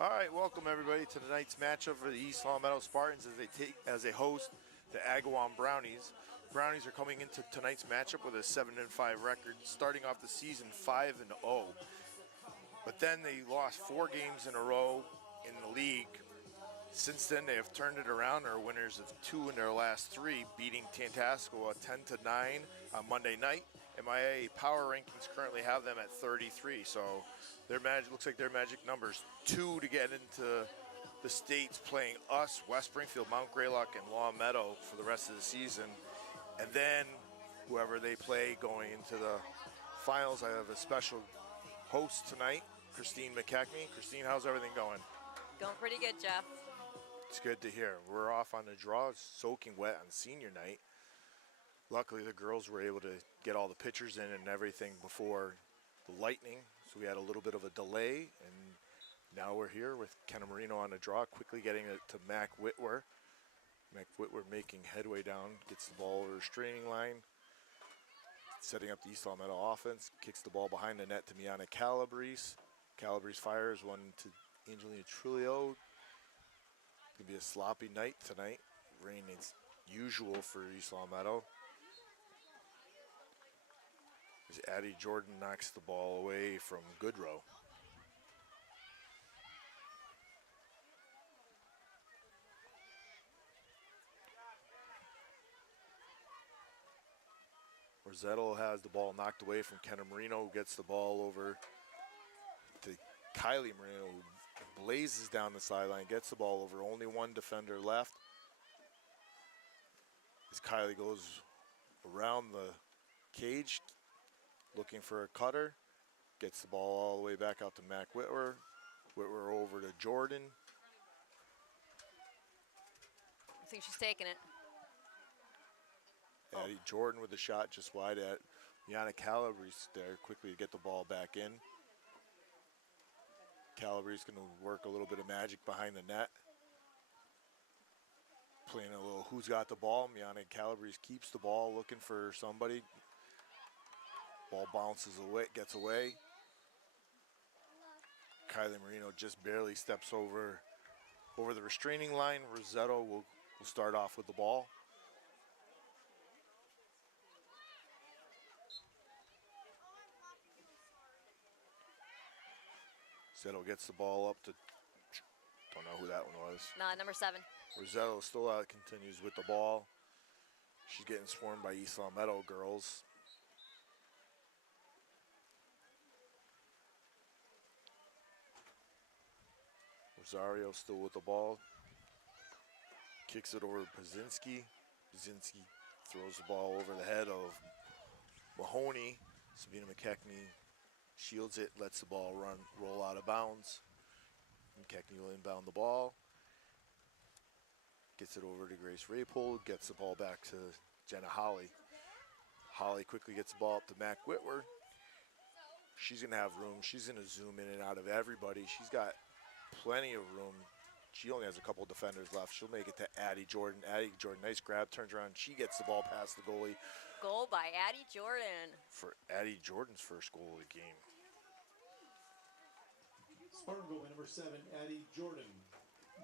All right, welcome everybody to tonight's matchup for the East Long Meadow Spartans as they host the Agawam Brownies. Brownies are coming into tonight's matchup with a 7-5 record, starting off the season 5-0. But then they lost 4 games in a row in the league. Since then, they have turned it around. They're winners of 2 in their last 3, beating Tantascowa 10-9 on Monday night. MIA Power Rankings currently have them at 33, so their magic looks like their magic number's 2 to get into the states, playing us, West Springfield, Mount Greylock, and Long Meadow for the rest of the season. And then whoever they play going into the finals. I have a special host tonight, Christine McKechnie. Christine, how's everything going? Going pretty good, Jeff. It's good to hear. We're off on the draw, soaking wet on senior night. Luckily, the girls were able to get all the pictures in and everything before the lightning, so we had a little bit of a delay, and now we're here with Kenna Marino on the draw, quickly getting it to Mac Whitwer. Mac Whitwer making headway down, gets the ball over the restraining line, setting up the East Long Meadow offense, kicks the ball behind the net to Miana Calabrese. Calabrese fires one to Angelina Trulio. It's going to be a sloppy night tonight. Rain is usual for East Long Meadow. As Addie Jordan knocks the ball away from Goodrow. Rossetto has the ball knocked away from Kenna Marino, who gets the ball over to Kylie Marino, who blazes down the sideline, gets the ball over. Only one defender left. As Kylie goes around the cage, looking for a cutter, gets the ball all the way back out to Mac Whitwer. Whitwer over to Jordan. I think she's taking it. Addie Jordan with the shot just wide at Miana Calabrese there, quickly to get the ball back in. Calabrese going to work a little bit of magic behind the net. Playing a little who's got the ball. Miana Calabrese keeps the ball, looking for somebody. Ball bounces away, gets away. Kylie Marino just barely steps over the restraining line. Rossetto will start off with the ball. Rossetto gets the ball up to, don't know who that one was. Nah, number 7. Rossetto still out, continues with the ball. She's getting swarmed by East Long Meadow girls. Rosario still with the ball. Kicks it over to Pazinski. Pazinski throws the ball over the head of Mahoney. Sabina McKechnie shields it, lets the ball roll out of bounds. McKechnie will inbound the ball. Gets it over to Grace Raypole, gets the ball back to Jenna Holly. Holly quickly gets the ball up to Mac Whitwer. She's going to have room. She's going to zoom in and out of everybody. She's got plenty of room. She only has a couple of defenders left. She'll make it to Addie Jordan. Addie Jordan, nice grab, turns around. She gets the ball past the goalie. Goal by Addie Jordan. For Addie Jordan's first goal of the game. Spartan goal by number 7, Addie Jordan.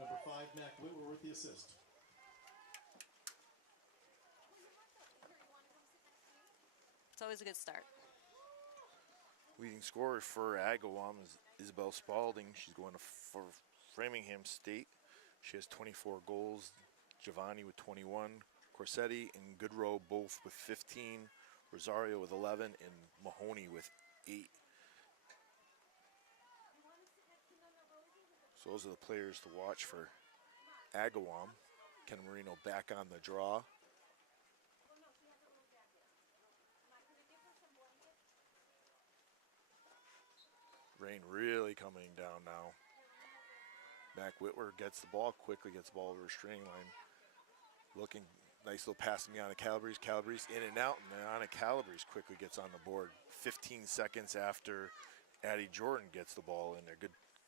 Number 5, Mac Whitwer with the assist. It's always a good start. Leading scorer for Agawam is Isabel Spalding. She's going for Framingham State. She has 24 goals. Giovanni with 21. Corsetti and Goodrow both with 15. Rosario with 11 and Mahoney with 8. So those are the players to watch for Agawam. Kenna Marino back on the draw. Rain really coming down now. Mac Whitwer gets the ball, quickly gets the ball over the restraining line. Looking, nice little pass to Miana Calabrese. Calabrese in and out, and Miana Calabrese quickly gets on the board. 15 seconds after Addie Jordan gets the ball in there.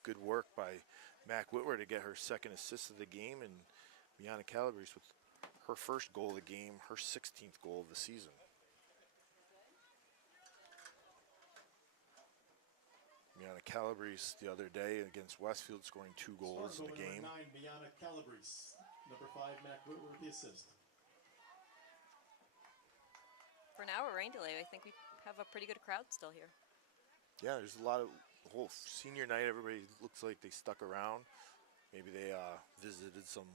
Good work by Mac Whitwer to get her second assist of the game, and Miana Calabrese with her first goal of the game, her 16th goal of the season. Miana Calabrese the other day against Westfield, scoring 2 goals in the game. Number 9, Biana Calabrese. Number 5, Mac Whitwer with the assist. For an hour rain delay, I think we have a pretty good crowd still here. Yeah, there's a lot of the whole senior night. Everybody looks like they stuck around. Maybe they visited some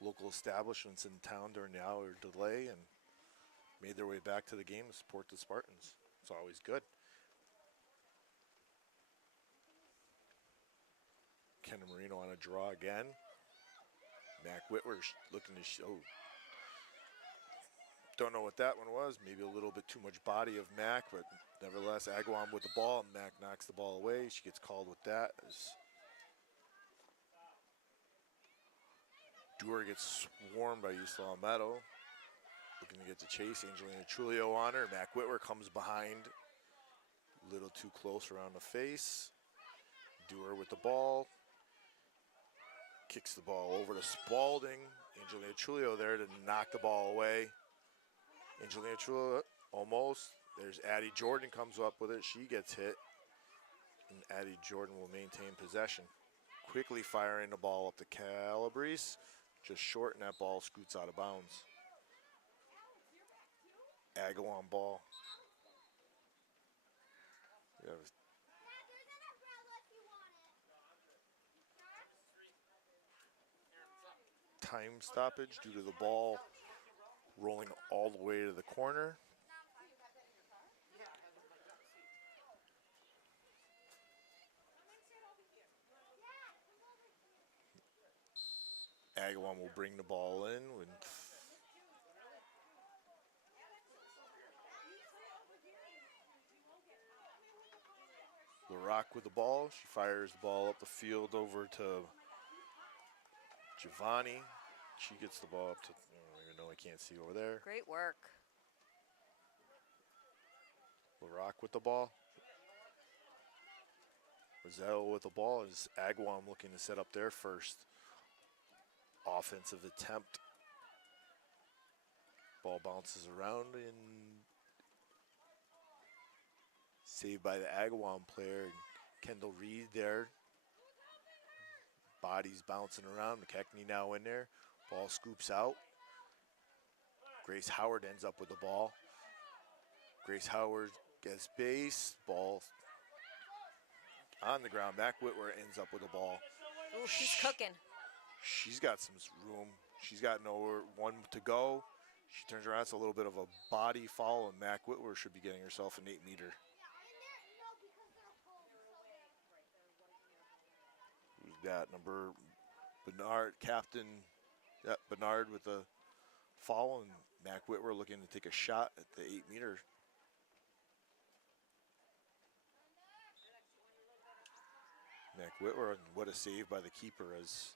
local establishments in town during the hour delay and made their way back to the game to support the Spartans. It's always good. Ken Marino on a draw again. Mac Whitwer looking to show. Don't know what that one was. Maybe a little bit too much body of Mac, but nevertheless, Agawam with the ball. Mac knocks the ball away. She gets called with that. Dewar gets swarmed by East Long Meadow. Looking to get to chase. Angelina Trulio on her. Mac Whitwer comes behind. A little too close around the face. Dewar with the ball. Kicks the ball over to Spalding. Angelina Trulio there to knock the ball away. Angelina Trulio almost. There's Addie Jordan comes up with it. She gets hit. And Addie Jordan will maintain possession. Quickly firing the ball up to Calabrese. Just short, and that ball scoots out of bounds. Agawam ball. We have time stoppage due to the ball rolling all the way to the corner. Agawam will bring the ball in with LaRock with the ball. She fires the ball up the field over to Giovanni. She gets the ball up to, I don't even know, I can't see over there. Great work. LaRock with the ball. Roselle with the ball. Is Agawam looking to set up their first offensive attempt. Ball bounces around and saved by the Agawam player. Kendall Reed there. Bodies bouncing around. McKechnie now in there. Ball scoops out. Grace Howard ends up with the ball. Grace Howard gets base. Ball on the ground. Mac Whitwer ends up with the ball. Ooh, she's cooking. She's got some room. She's got nowhere, one to go. She turns around. It's a little bit of a body foul, and Mac Whitwer should be getting herself an 8-meter. Who's that? Number Bernard, Captain Bernard with the foul, and Mac Whitwer looking to take a shot at the 8-meter. Mac Whitwer, what a save by the keeper as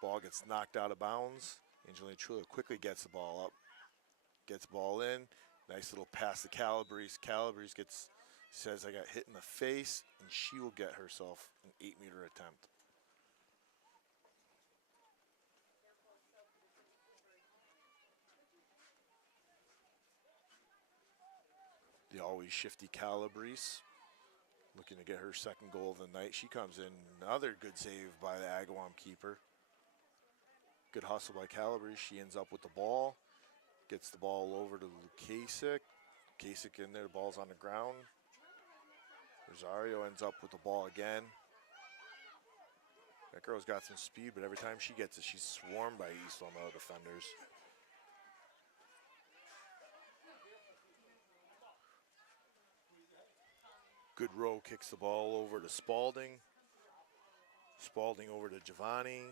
ball gets knocked out of bounds. Angelina Trulio quickly gets the ball up, gets the ball in. Nice little pass to Calabrese. Calabrese says, I got hit in the face, and she will get herself an 8-meter attempt. The always shifty Calabrese looking to get her second goal of the night. She comes in, another good save by the Agawam keeper. Good hustle by Calabrese. She ends up with the ball. Gets the ball over to Kasich. Kasich in there, the ball's on the ground. Rosario ends up with the ball again. That girl's got some speed, but every time she gets it, she's swarmed by East Long Meadow defenders. Good row kicks the ball over to Spalding. Spalding over to Giovanni.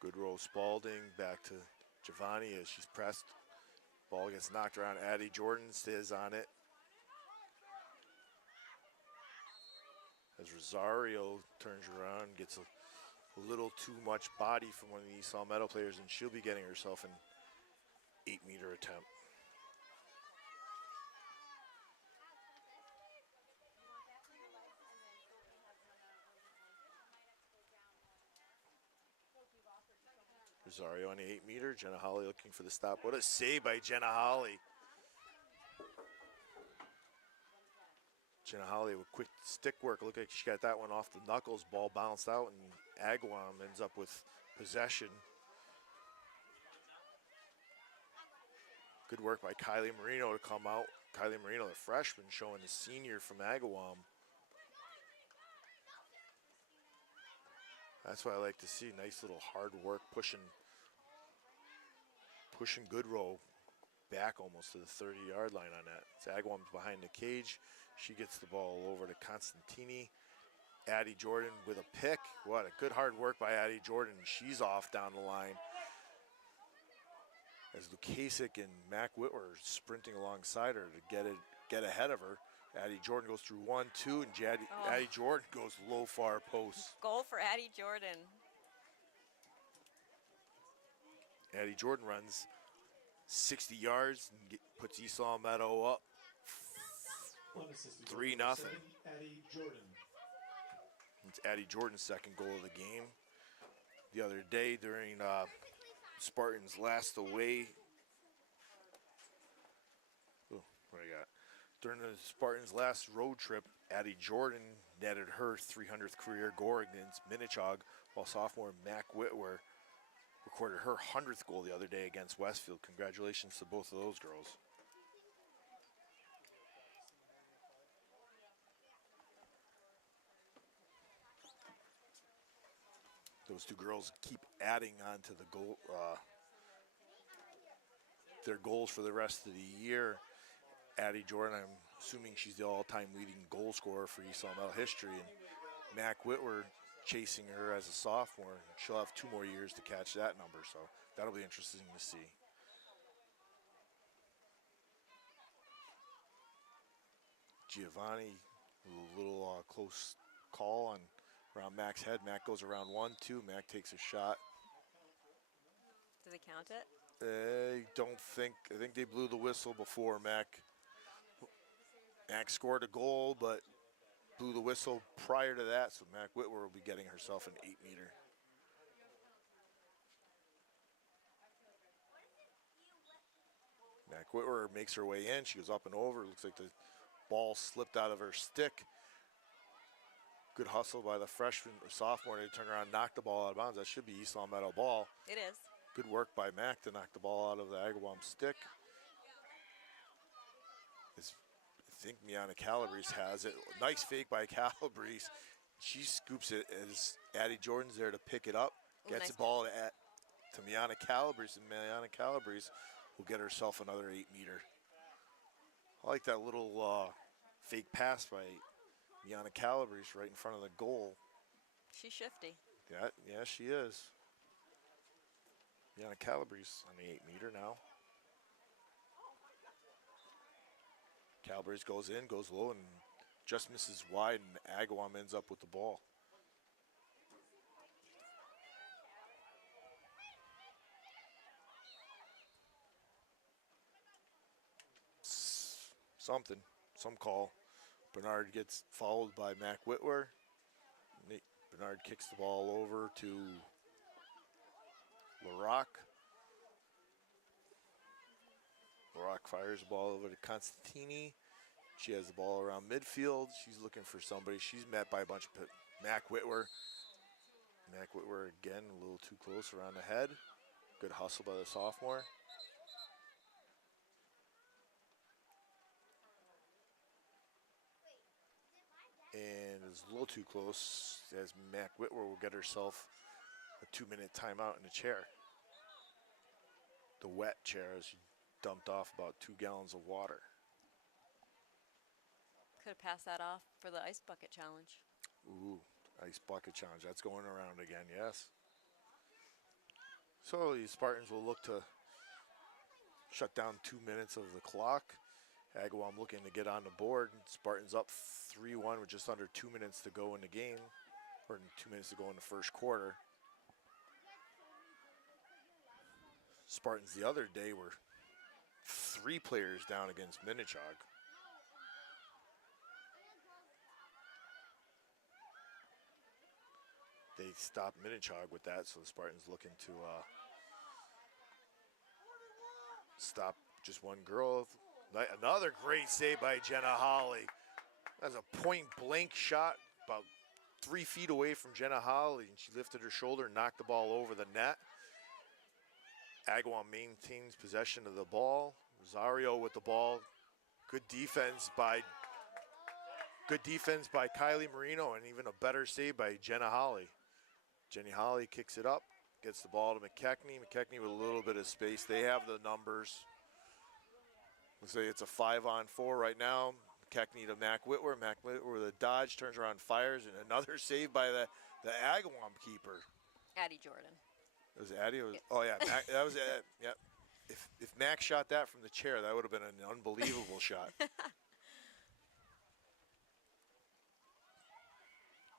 Good roll Spalding back to Giovanni as she's pressed. Ball gets knocked around. Addie Jordan stays on it. As Rosario turns around, gets a little too much body from one of the East Long Meadow players, and she'll be getting herself an 8-meter attempt. Rosario on the 8-meter. Jenna Holly looking for the stop. What a save by Jenna Holly. Jenna Holly with quick stick work. Look like she got that one off the knuckles. Ball bounced out, and Agawam ends up with possession. Good work by Kylie Marino to come out. Kylie Marino, the freshman, showing the senior from Agawam. That's what I like to see. Nice little hard work, pushing Goodrow back almost to the 30-yard line on that. It's Agawam's behind the cage. She gets the ball over to Constantini. Addie Jordan with a pick. What a good hard work by Addie Jordan. She's off down the line. As Lukasik and Mac Whitwer are sprinting alongside her to get ahead of her. Addie Jordan goes through 1, 2, and Addie Jordan goes low far post. Goal for Addie Jordan. Addie Jordan runs 60 yards and puts East Long Meadow up 3-0. Addie Jordan. It's Addie Jordan's second goal of the game. The other day during Spartans' last away. What do I got? During the Spartans' last road trip, Addie Jordan netted her 300th career goal against Minnechaug, while sophomore Mac Whitwer recorded her 100th goal the other day against Westfield. Congratulations to both of those girls. Those two girls keep adding on to the goal, their goals for the rest of the year. Addie Jordan, I'm assuming she's the all-time leading goal scorer for East Long Meadow history, and Mac Whitwer chasing her as a sophomore. She'll have 2 more years to catch that number, so that'll be interesting to see. Giovanni, a little close call on around Mac's head. Mac goes around 1, 2. Mac takes a shot. Do they count it? I think they blew the whistle before Mac scored a goal, but blew the whistle prior to that, so Mac Whitwer will be getting herself an 8-meter. Mac Whitwer makes her way in. She goes up and over. Looks like the ball slipped out of her stick. Good hustle by the freshman or sophomore to turn around and knock the ball out of bounds. That should be East Long Meadow ball. It is. Good work by Mac to knock the ball out of the Agawam stick. I think Miana Calabrese has it. Nice fake by Calabrese. She scoops it as Addie Jordan's there to pick it up. Gets nice the ball to Miana Calabrese, and Miana Calabrese will get herself another 8-meter. I like that little fake pass by Miana Calabrese right in front of the goal. She's shifty. Yeah, she is. Miana Calabrese on the 8-meter now. Calabrese goes in, goes low, and just misses wide, and Agawam ends up with the ball. Some call. Bernard gets followed by Mac Whitwer. Bernard kicks the ball over to LaRock. LaRock fires the ball over to Constantini. She has the ball around midfield. She's looking for somebody. She's met by a bunch of Mac Whitwer. Mac Whitwer again, a little too close around the head. Good hustle by the sophomore. And it's a little too close as Mac Whitwer will get herself a 2-minute timeout in the chair. The wet chair as she dumped off about 2 gallons of water. Could have passed that off for the ice bucket challenge. Ooh, ice bucket challenge. That's going around again, yes. So the Spartans will look to shut down 2 minutes of the clock. Agawam looking to get on the board. Spartans up 3-1 with just under 2 minutes to go in the game, or 2 minutes to go in the first quarter. Spartans the other day were 3 players down against Minnechaug. They stopped Minnechaug with that, so the Spartans looking to Stop just one girl. Another great save by Jenna Holly. That's a point-blank shot about 3 feet away from Jenna Holly, and she lifted her shoulder and knocked the ball over the net. Agawam maintains possession of the ball. Rosario with the ball. Good defense by Kylie Marino, and even a better save by Jenna Holly. Jenny Holly kicks it up, gets the ball to McKechnie. McKechnie with a little bit of space. They have the numbers. Looks like it's a 5-on-4 right now. McKechnie to Mac Whitwer. Mac Whitwer with a dodge, turns around, fires, and another save by the Agawam keeper. Addie Jordan. It was Addie? Yep. Oh, yeah, Mac, that was it. Yep. If Mac shot that from the chair, that would have been an unbelievable shot. It's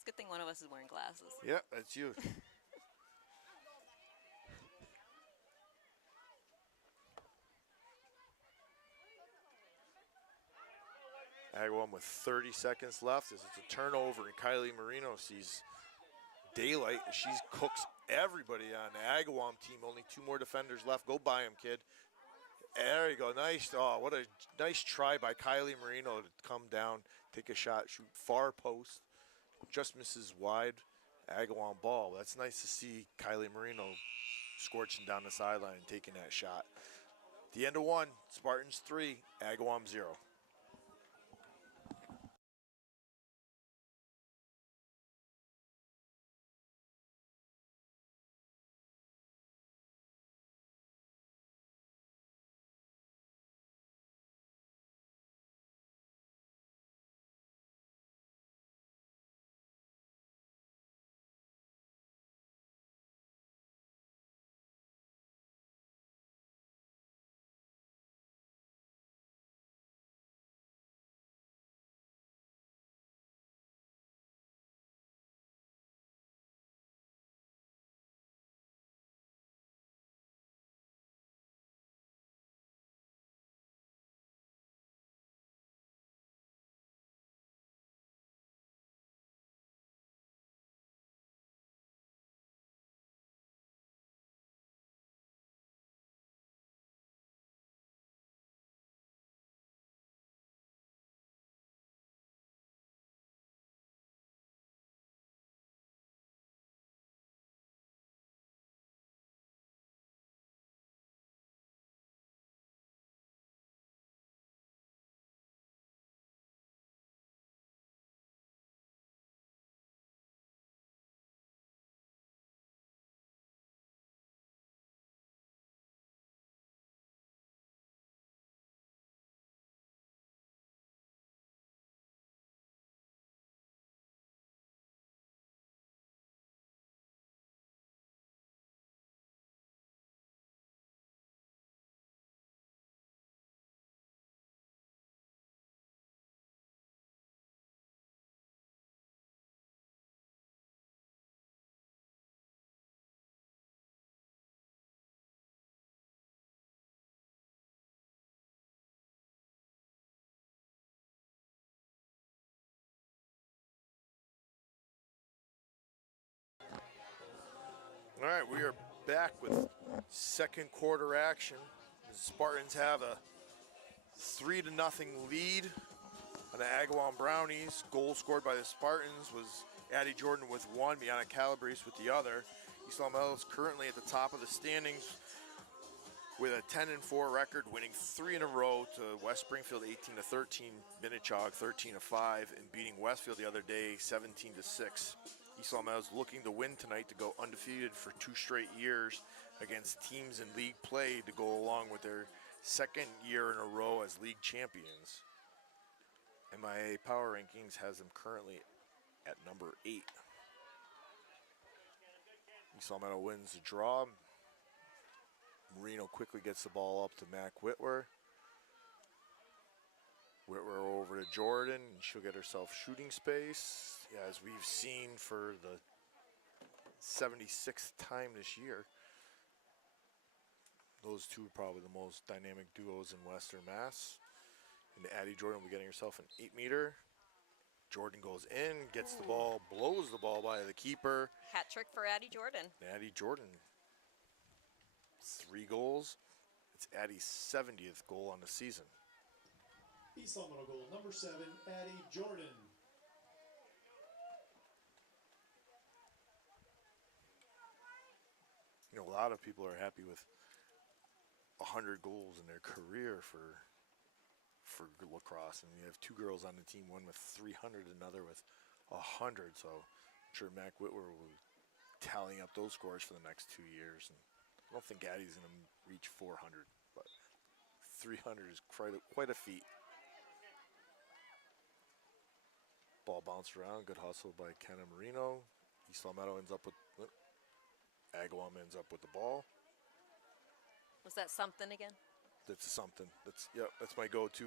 a good thing one of us is wearing glasses. Yeah, that's you. Agawam with 30 seconds left as it's a turnover, and Kylie Marino sees daylight. She cooks everybody on the Agawam team. Only 2 more defenders left. Go by him, kid. There you go. Nice. Oh, what a nice try by Kylie Marino to come down, take a shot, shoot far post. Just misses wide. Agawam ball. That's nice to see Kylie Marino scorching down the sideline and taking that shot. The end of 1, Spartans 3, Agawam 0. All right, we are back with second quarter action. The Spartans have a 3-0 lead on the Agawam Brownies. Goal scored by the Spartans was Addie Jordan with 1, Miana Calabrese with the other. East Long Meadow is currently at the top of the standings with a 10-4 record, winning 3 in a row to West Springfield 18-13, Minnechaug 13-5, and beating Westfield the other day 17-6. East Long Meadow is looking to win tonight to go undefeated for 2 straight years against teams in league play to go along with their second year in a row as league champions. MIA Power Rankings has them currently at number 8. East Long Meadow wins the draw. Marino quickly gets the ball up to Mac Whitwer. Whitwer over to Jordan, and she'll get herself shooting space, as we've seen for the 76th time this year. Those two are probably the most dynamic duos in Western Mass. And Addie Jordan will be getting herself an 8-meter. Jordan goes in, gets the ball, blows the ball by the keeper. Hat trick for Addie Jordan. Addie Jordan, 3 goals. It's Addie's 70th goal on the season. East Long Meadow goal number 7, Addie Jordan. You know, a lot of people are happy with 100 goals in their career for lacrosse, and you have 2 girls on the team, one with 300, another with 100. So I'm sure Mac Whitwer will be tallying up those scores for the next 2 years. And I don't think Addie's going to reach 400, but 300 is quite a feat. Ball bounced around, good hustle by Kenna Marino. East Long Meadow ends up with Agawam ends up with the ball. Was that something again? That's something. That's my go-to.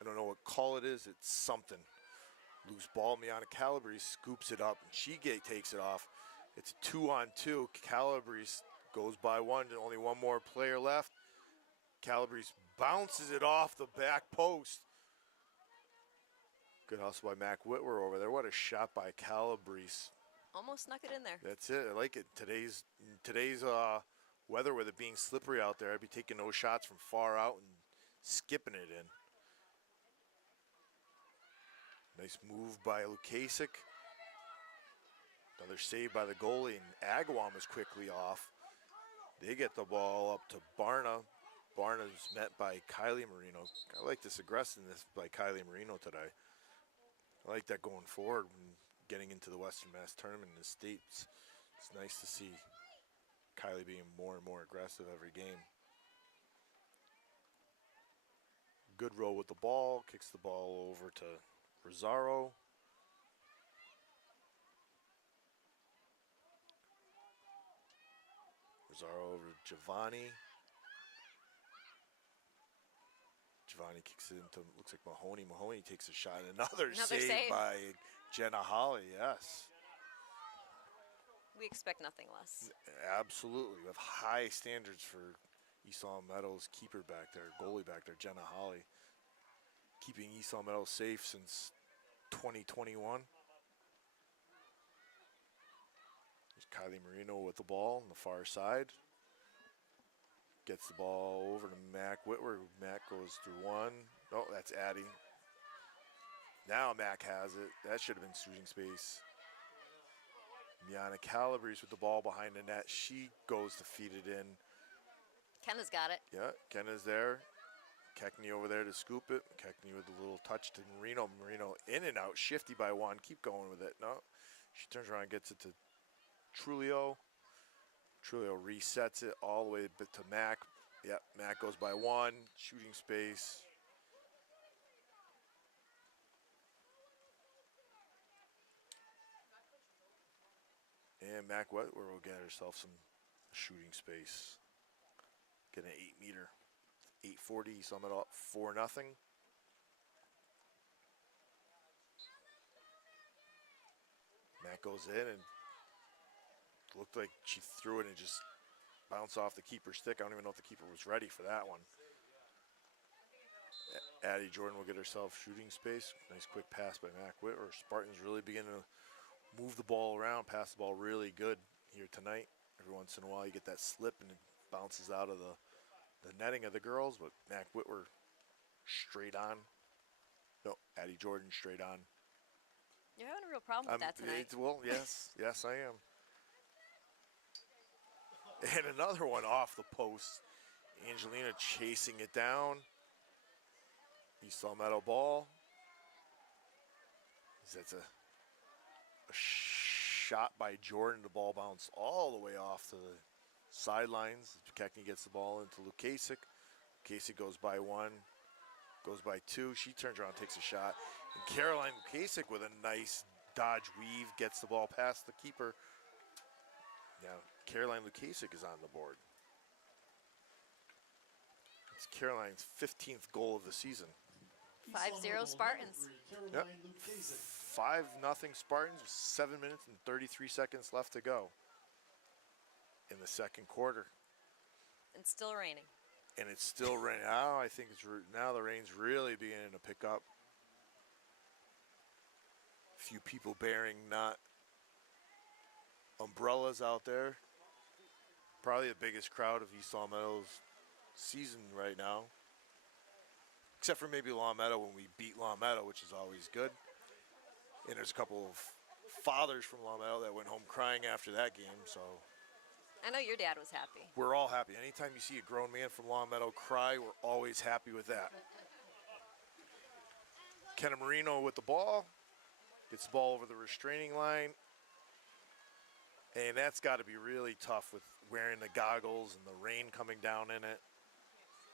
I don't know what call it is. It's something. Loose ball. Miana Calabrese scoops it up, and she takes it off. It's 2-on-2. Calabrese goes by one. Only one more player left. Calabrese bounces it off the back post. Good hustle by Mac Whitwer over there. What a shot by Calabrese. Almost snuck it in there. That's it. I like it. Today's weather, with it being slippery out there, I'd be taking those shots from far out and skipping it in. Nice move by Lukasic. Another save by the goalie, and Agawam is quickly off. They get the ball up to Barna. Barna's met by Kylie Marino. I like this aggressiveness by Kylie Marino today. I like that going forward when getting into the Western Mass tournament in the States. It's nice to see Kylie being more and more aggressive every game. Good roll with the ball, kicks the ball over to Rosario. Rosario over to Giovanni. Giovanni kicks it into, looks like Mahoney. Mahoney takes a shot. Another save by Jenna Holly, yes. We expect nothing less. Absolutely. We have high standards for East Long Meadow's keeper back there, goalie back there, Jenna Holly. Keeping East Long Meadow safe since 2021. There's Kylie Marino with the ball on the far side. Gets the ball over to Mac Whitwer. Mac goes through one. Oh, that's Addie. Now Mac has it. That should have been shooting space. Miana Calabrese with the ball behind the net. She goes to feed it in. Kenna's got it. Yeah, Kenna's there. Keckney over there to scoop it. Keckney with a little touch to Marino. Marino in and out. Shifty by one. Keep going with it. No. She turns around and gets it to Trulio. Trulio resets it all the way to Mac. Yep, Mac goes by one. Shooting space. And Mac Whitwer will get herself some shooting space. Get an 8-meter. 840, sum it up, 4-0. Mac goes in and looked like she threw it and just bounced off the keeper's stick. I don't even know if the keeper was ready for that one. Addie Jordan will get herself shooting space. Nice quick pass by Mac Whitwer. Spartans really beginning to move the ball around, pass the ball really good here tonight. Every once in a while you get that slip and it bounces out of the netting of the girls, but Mac Whitwer straight on. No, Addie Jordan straight on. You're having a real problem with that tonight. Well, yes, yes I am. And another one off the post. Angelina chasing it down. East Long Meadow ball. That's a shot by Jordan. The ball bounced all the way off to the sidelines. Keckney gets the ball into Lukasic. Lukasic goes by one, goes by two. She turns around, takes a shot. And Caroline Lukasic with a nice dodge weave gets the ball past the keeper. Now, Caroline Lukasic is on the board. It's Caroline's 15th goal of the season. 5-0 Spartans. Yep. 5-0 Spartans with 7 minutes and 33 seconds left to go in the second quarter. And still raining. And it's still raining. Now I think now the rain's really beginning to pick up. A few people bearing not umbrellas out there. Probably the biggest crowd of East Long Meadow's season right now. Except for maybe Long Meadow when we beat Long Meadow, which is always good. And there's a couple of fathers from Long Meadow that went home crying after that game, so I know your dad was happy. we're all happy. Anytime you see a grown man from Long Meadow cry, we're always happy with that. Kenna Marino with the ball. Gets the ball over the restraining line. And that's got to be really tough with wearing the goggles and the rain coming down in it.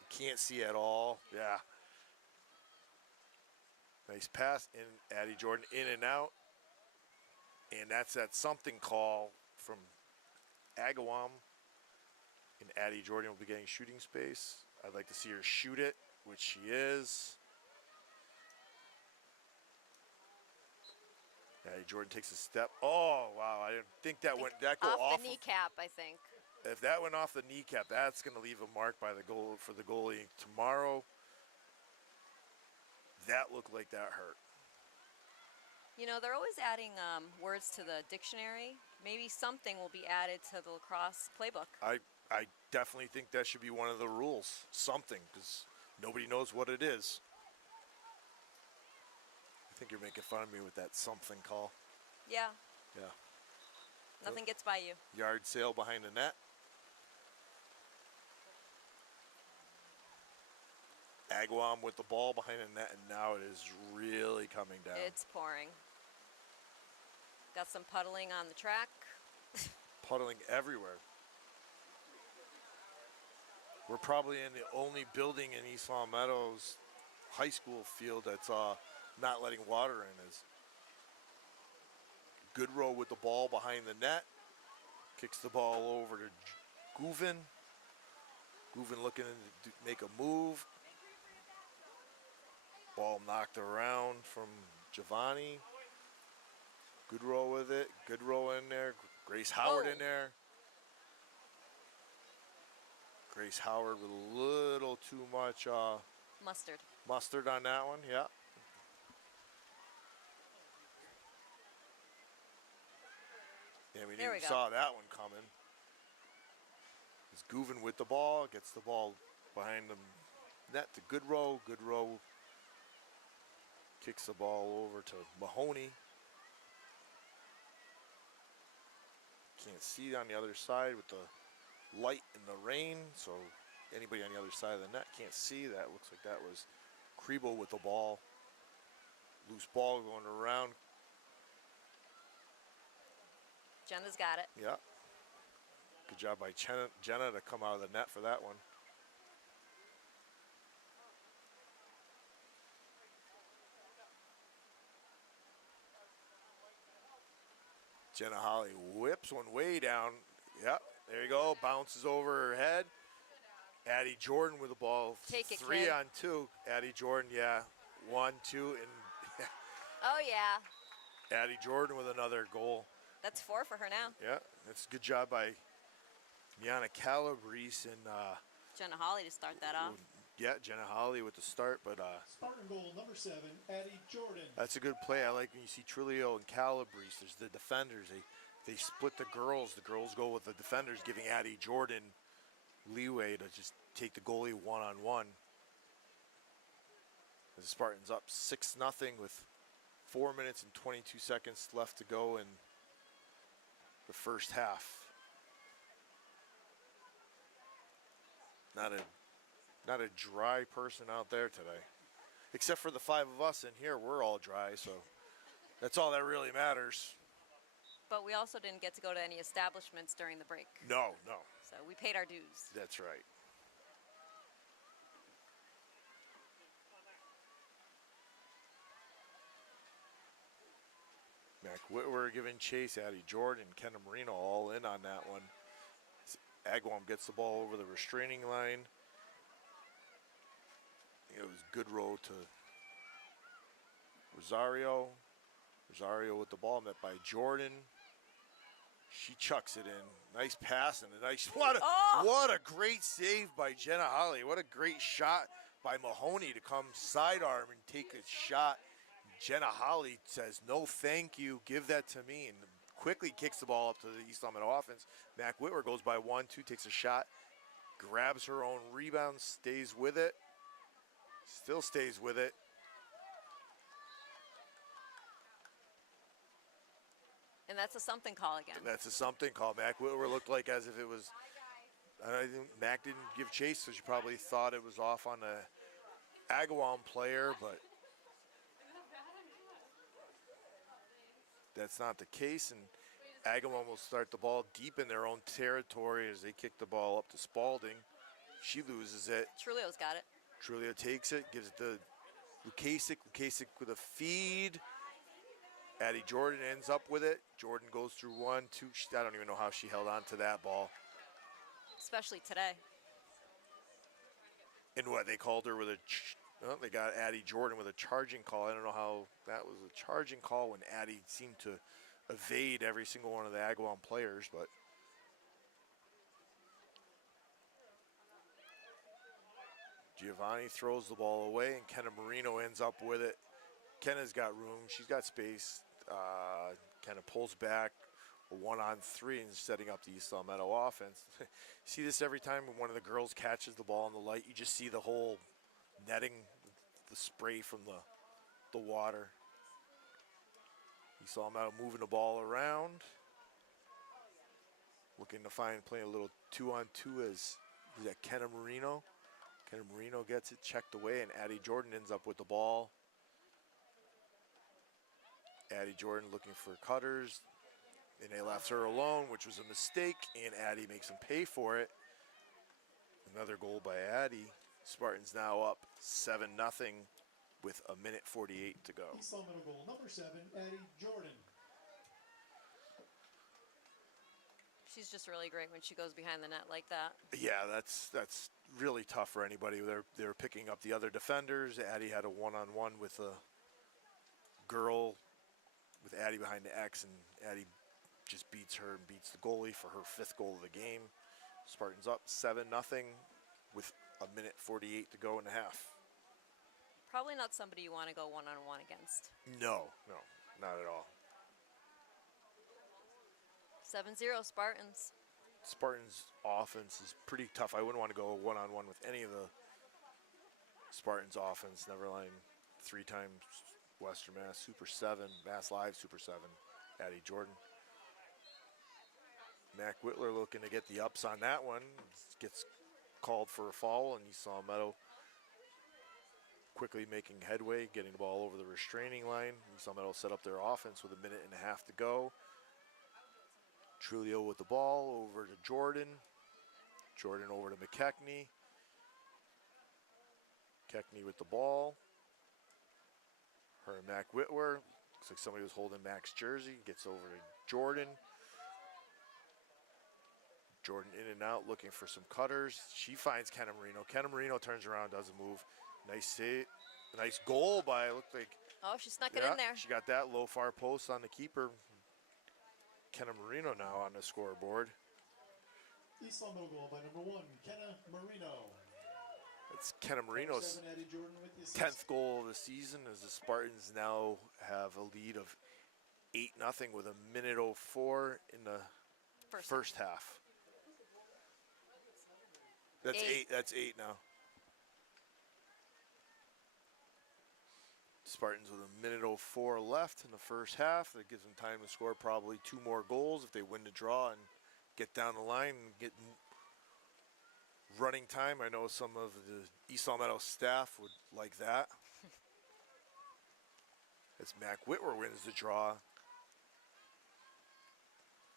You can't see at all. Yeah. Nice pass in. Addie Jordan in and out. And that's that something call from Agawam. And Addie Jordan will be getting shooting space. I'd like to see her shoot it, which she is. Addie Jordan takes a step. Oh, wow. I didn't think that went that go off off the kneecap, I think. If that went off the kneecap, that's going to leave a mark by the goal for the goalie tomorrow. That looked like that hurt. You know, they're always adding words to the dictionary. Maybe something will be added to the lacrosse playbook. I definitely think that should be one of the rules. Something, because nobody knows what it is. I think you're making fun of me with that something call. Yeah. Yeah. Nothing gets by you. Yard sale behind the net. Agawam with the ball behind the net, and now it is really coming down. It's pouring. Got some puddling on the track. Puddling everywhere. We're probably in the only building in East Long Meadows high school field that's not letting water in. Is Goodrow with the ball behind the net. Kicks the ball over to Gouvin. Gouvin looking to make a move. Ball knocked around from Giovanni. Goodrow with it. Goodrow in there. Grace Howard in there. Grace Howard with a little too much Mustard on that one, yeah. Yeah, we There we even go. saw that one coming. It's Gouvin with the ball, gets the ball behind the net to Goodrow. Goodrow kicks the ball over to Mahoney. Can't see on the other side with the light and the rain, so anybody on the other side of the net can't see that. Looks like that was Krebo with the ball. Loose ball going around. Jenna's got it. Yeah. Good job by Jenna to come out of the net for that one. Jenna Holly whips one way down. Yep, there you go. Bounces over her head. Addie Jordan with the ball. Take it, 3 kid. on 2. Addie Jordan, yeah. 1, 2, and Oh, yeah. Addie Jordan with another goal. That's 4 for her now. Yeah, that's a good job by Miana Calabrese and Jenna Holly to start that off. yeah, Jenna Holly with the start, but Spartan goal number 7, Addie Jordan. that's a good play. I like when you see Trulio and Calabrese. There's the defenders. They split the girls. The girls go with the defenders, giving Addie Jordan leeway to just take the goalie one-on-one. The Spartans up 6-0 with 4 minutes and 22 seconds left to go in the first half. Not a dry person out there today. Except for the 5 of us in here, we're all dry, so that's all that really matters. But we also didn't get to go to any establishments during the break. No. So we paid our dues. That's right. Mac Whitwer giving chase. Addie Jordan, Kenna Marino all in on that one. Agawam gets the ball over the restraining line. It was Goodrow to Rosario. Rosario with the ball, met by Jordan. She chucks it in. Nice pass and a nice, what a great save by Jenna Holly. What a great shot by Mahoney to come sidearm and take a shot. Jenna Holly says, no, thank you. Give that to me. And quickly kicks the ball up to the East Long Meadow offense. Mac Whitwer goes by 1-2, takes a shot. grabs her own rebound, stays with it, still stays with it. And that's a something call again. That's a something call. Mac Whitwer looked like as if it was, I think Mac didn't give chase, so she probably thought it was off on the Agawam player, but that's not the case. And Agawam will start the ball deep in their own territory as they kick the ball up to Spalding. She loses it. Trulio's got it. Trulio takes it, gives it to Lukasik. Lukasik with a feed. Addie Jordan ends up with it. Jordan goes through 1, 2. I don't even know how she held on to that ball. Especially today. And what, they called her with a, well, they got Addie Jordan with a charging call. I don't know how that was a charging call when Addie seemed to evade every single one of the Agawam players, but Giovanni throws the ball away, and Kenna Marino ends up with it. Kenna's got room. She's got space. Kenna pulls back, a 1-on-3, and setting up the East Long Meadow offense. See this every time when one of the girls catches the ball in the light. You just see the whole netting, the spray from the water. East Long Meadow moving the ball around. Looking to play a little 2-on-2 as that Kenna Marino. Kenna Marino gets it checked away, and Addie Jordan ends up with the ball. Addie Jordan looking for cutters, and they left her alone, which was a mistake, and Addie makes them pay for it. Another goal by Addie. Spartans now up 7-0 with 1:48 to go. East Long Meadow goal number 7, Addie Jordan. She's just really great when she goes behind the net like that. Yeah, that's really tough for anybody. They're picking up the other defenders. Addie had a 1-on-1 with a girl with Addie behind the X, and Addie just beats her and beats the goalie for her 5th goal of the game. Spartans up 7-0 with 1:48 to go in the half. Probably not somebody you want to go one-on-one against. No, not at all. 7-0 Spartans. Spartans offense is pretty tough. I wouldn't want to go one-on-one with any of the Spartans offense. Neverline 3 times Western Mass Super 7, Mass Live Super 7, Addie Jordan. Mac Whitler looking to get the ups on that one. Gets called for a foul, and East Long Meadow quickly making headway, getting the ball over the restraining line. East Long Meadow set up their offense with 1.5 minutes to go. Trulio with the ball over to Jordan. Jordan over to McKechnie. McKechnie with the ball. Her and Mac Whitwer. Looks like somebody was holding Mac's jersey. Gets over to Jordan. Jordan in and out looking for some cutters. She finds Kenna Marino. Kenna Marino turns around, doesn't move. Nice save. Nice goal by, it looked like. Oh, she snuck it in there. She got that low far post on the keeper. Kenna Marino now on the scoreboard. East Long Meadow goal by number 1, Kenna Marino. It's Kenna Marino's 7, Addie Jordan with the assist. 10th goal of the season as the Spartans now have a lead of 8-0 with 1:04 in the first half. That's 8. That's 8 now. Spartans with 1:04 left in the first half. That gives them time to score probably 2 more goals if they win the draw and get down the line and get running time. I know some of the East Long Meadow staff would like that. As Mac Whitwer wins the draw.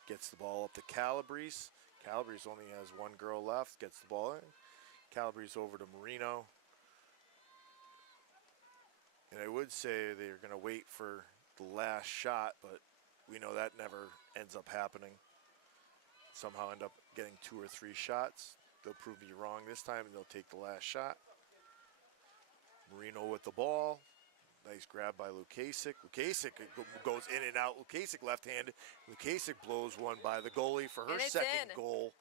Gets the ball up to Calabrese. Calabrese only has 1 girl left. Gets the ball in. Calabrese over to Marino. And I would say they're going to wait for the last shot, but we know that never ends up happening. Somehow end up getting 2 or 3 shots. They'll prove me wrong this time, and they'll take the last shot. Marino with the ball. Nice grab by Lukasik. Lukasik goes in and out. Lukasik left-handed. Lukasik blows one by the goalie for her second goal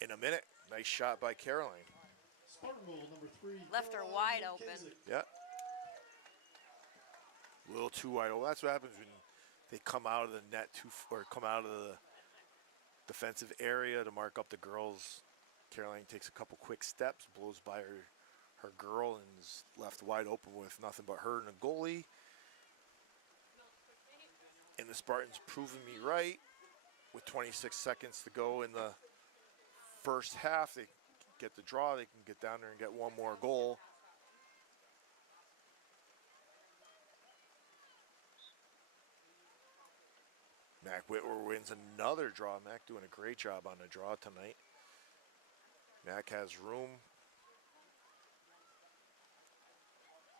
in a minute. Nice shot by Caroline. Spartan goal number 3. Left her wide open. Yeah. A little too wide. Well, that's what happens when they come out of the net or come out of the defensive area to mark up the girls' Caroline takes a couple quick steps, blows by her girl, and is left wide open with nothing but her and a goalie. And the Spartans proving me right. With 26 seconds to go in the first half, they get the draw. They can get down there and get one more goal. Mac Whitwer wins another draw. Mac doing a great job on the draw tonight. Mac has room.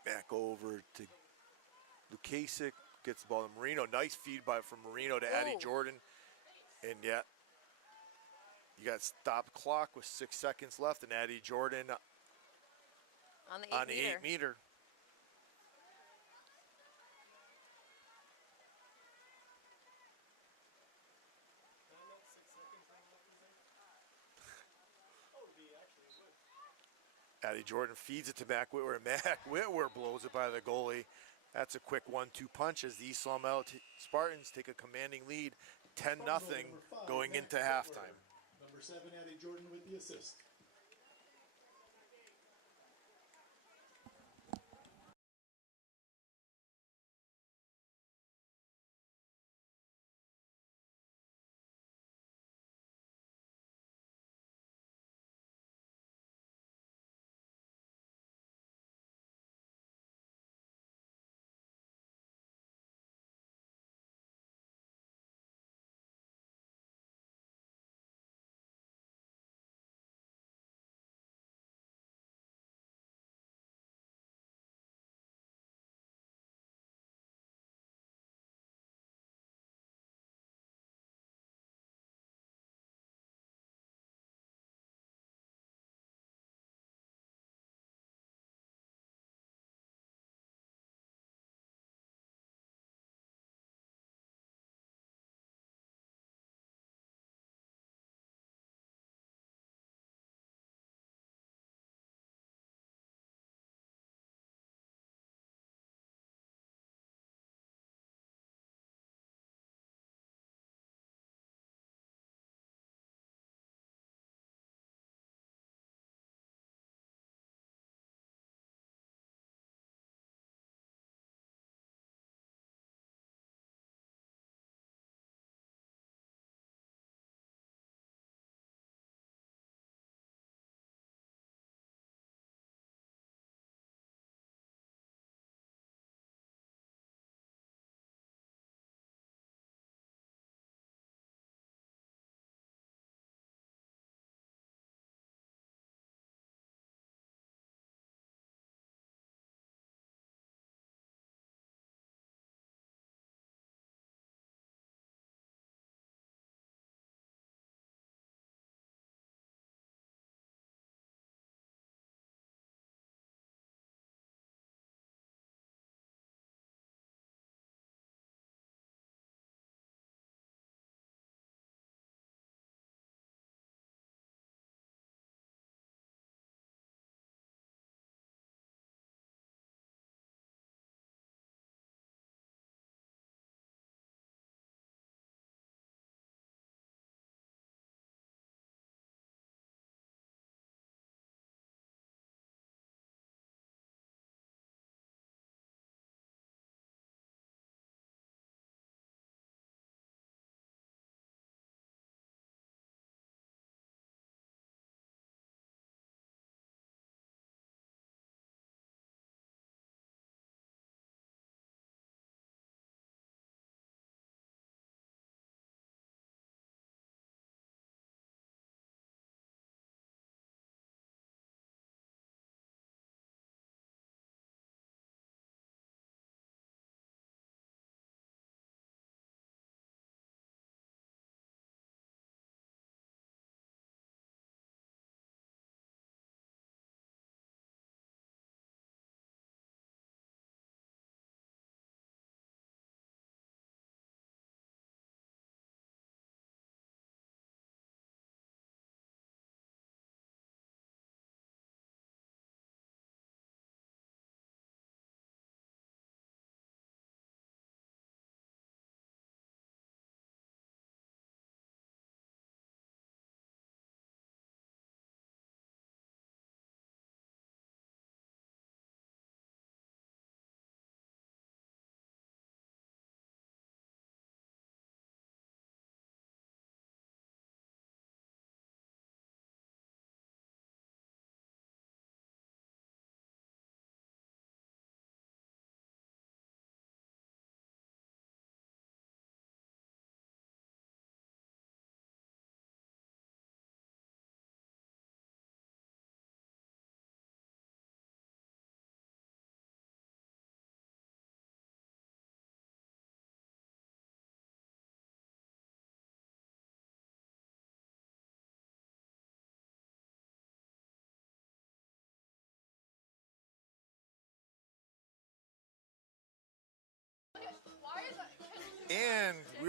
Mac over to Lukasic, gets the ball to Marino. Nice feed from Marino to Addie Jordan. And yeah, you got stop clock with 6 seconds left, and Addie Jordan on the 8 meter. Addie Jordan feeds it to Mac Whitwer. Mac Whitwer blows it by the goalie. That's a quick 1-2 punch as the East Long Meadow Spartans take a commanding lead, 10-0 going into halftime. Number 7, Addie Jordan with the assist.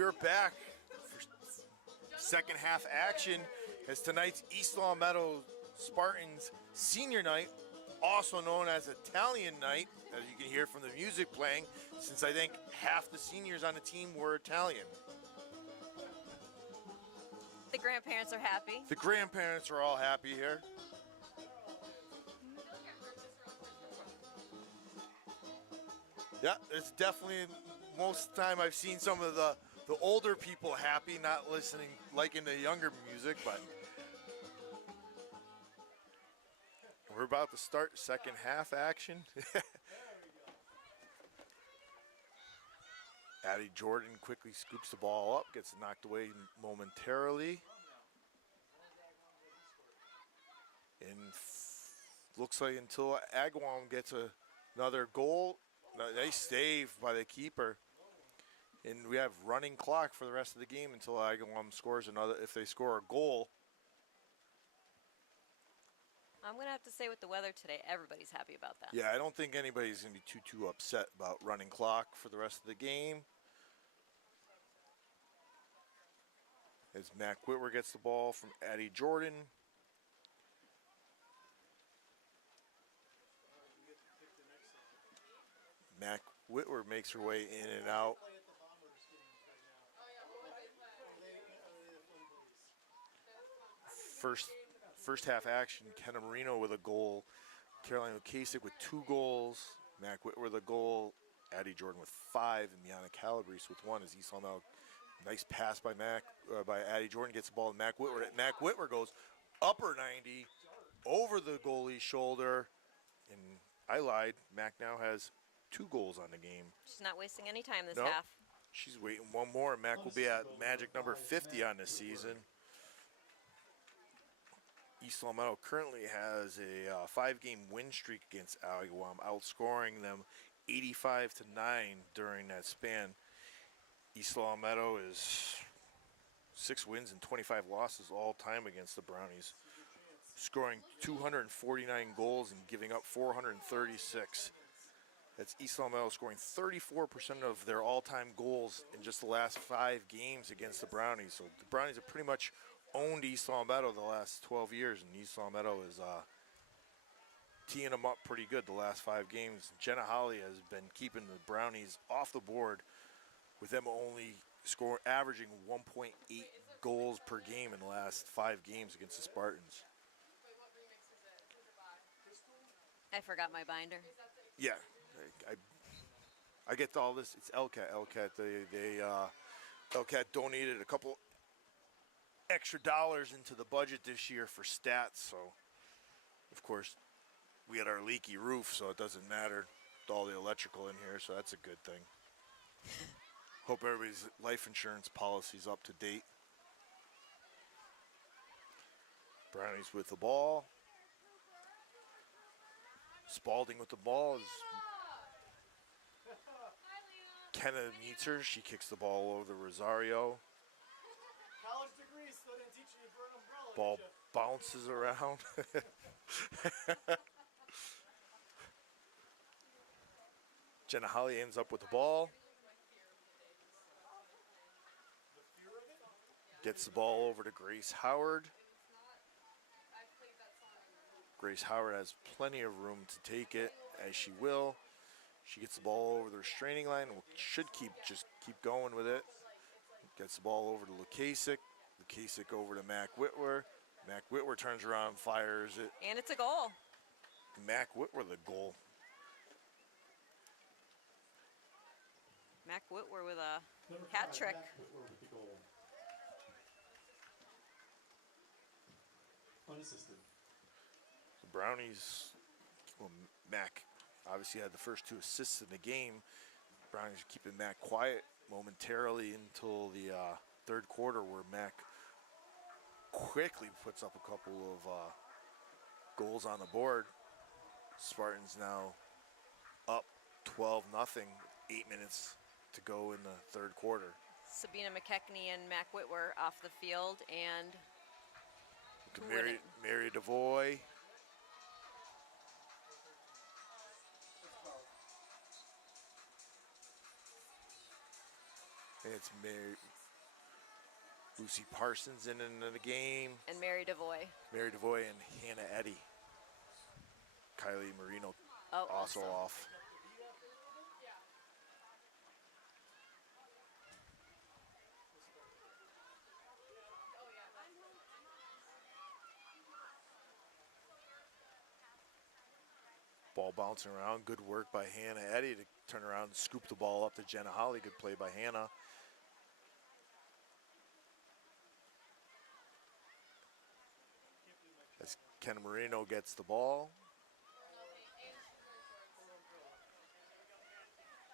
we're back for second half action as tonight's East Long Meadow Spartans senior night, also known as Italian night, as you can hear from the music playing, since I think half the seniors on the team were Italian. The grandparents are happy. The grandparents are all happy here. Yeah, it's definitely most of the time I've seen some of the older people happy, not listening, liking the younger music, but we're about to start second half action. Addie Jordan quickly scoops the ball up, gets knocked away momentarily. And looks like until Agawam gets another goal, nice save by the keeper. And we have running clock for the rest of the game until Agawam scores another, if they score a goal. I'm going to have to say with the weather today, everybody's happy about that. Yeah, I don't think anybody's going to be too upset about running clock for the rest of the game. As Mac Whitwer gets the ball from Addie Jordan. Mac Whitwer makes her way in and out. First half action, Kenna Marino with a goal. Caroline Kasich with 2 goals. Mac Whitwer with a goal. Addie Jordan with 5. And Miana Calabrese with 1 as East Long Meadow. Nice pass by Addie Jordan, gets the ball to Mac Whitwer. Mac Whitwer goes upper 90 over the goalie's shoulder. And I lied. Mac now has 2 goals on the game. She's not wasting any time this Nope. half. She's waiting one more, and Mac will be at magic number 50 on this season. East Long Meadow currently has a 5-game win streak against Agawam, outscoring them 85-9 during that span. East Long Meadow is 6 wins and 25 losses all time against the Brownies, scoring 249 goals and giving up 436. That's East Long Meadow scoring 34% of their all-time goals in just the last 5 games against the Brownies. So the Brownies have pretty much owned East Long Meadow the last 12 years, and East Long Meadow is teeing them up pretty good the last 5 games. Jenna Holly has been keeping the Brownies off the board, with them only averaging 1.8 goals per game in the last 5 games against the Spartans. I forgot my binder. Yeah, I get all this. It's LCAT. LCAT donated a couple extra dollars into the budget this year for stats. So, of course, we had our leaky roof, so it doesn't matter with all the electrical in here. So that's a good thing. Hope everybody's life insurance policy's up to date. Brownies with the ball. Spalding with the ball. Kenna meets her. She kicks the ball over to Rosario. College degree still didn't teach you to burn umbrella. Ball bounces around. Jenna Holly ends up with the ball. Gets the ball over to Grace Howard. Grace Howard has plenty of room to take it, as she will. She gets the ball over the restraining line. Should just keep going with it. Gets the ball over to Lukasik. Lukasik over to Mac Whitwer. Mac Whitwer turns around, fires it. And it's a goal. Mac Whitwer the goal. Mac Whitwer with a Number hat 5, trick. Mac Whitwer with the goal. Unassisted. The Brownies, well, Mac obviously had the first 2 assists in the game. Brownies are keeping Mac quiet momentarily until the third quarter, where Mac quickly puts up a couple of goals on the board. Spartans now up 12-0, 8 minutes to go in the third quarter. Sabina McKechnie and Mac Whitwer off the field, and Mary DeVoy. And it's Lucy Parsons in into the game. And Mary DeVoy. Mary DeVoy and Hannah Eddy. Kylie Marino also off. Ball bouncing around. Good work by Hannah Eddy to turn around and scoop the ball up to Jenna Holly. Good play by Hannah. As Ken Marino gets the ball.